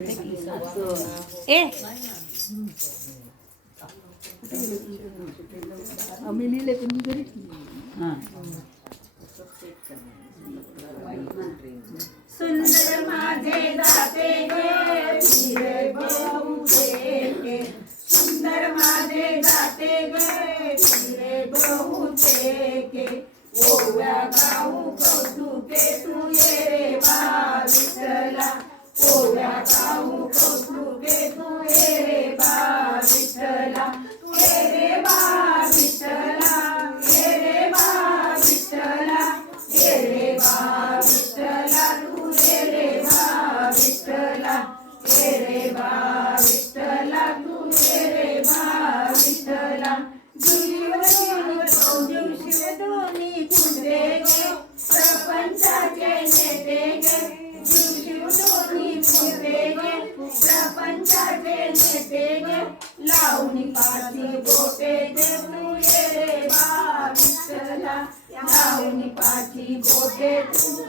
ए। आम्ही लिहिले तुम्ही घरीच सुंदर माझे जाते गे बहुते सुंदर माझे जाते गे बहुते ओव्या Acabou o corpo, देवांच्या देणे पेगे लावून पाठी बोटे तू ये रे बा विठ्ठला लावून पाठी बोटे तू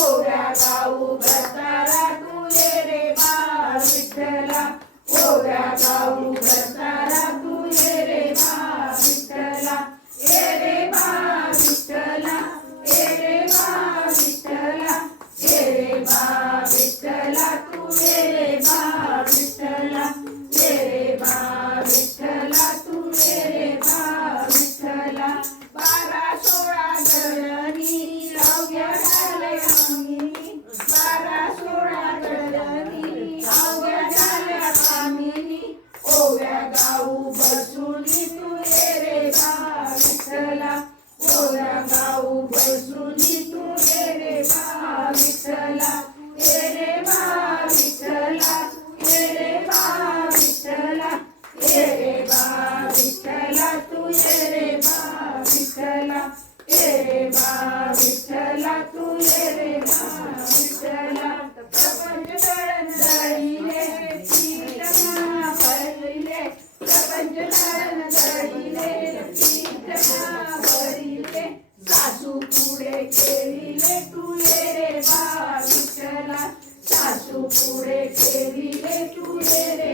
ओव्या गाऊ गतारा तुले रे बा विठ्ठला ओव्या गाऊ पुढे केली रे तू रे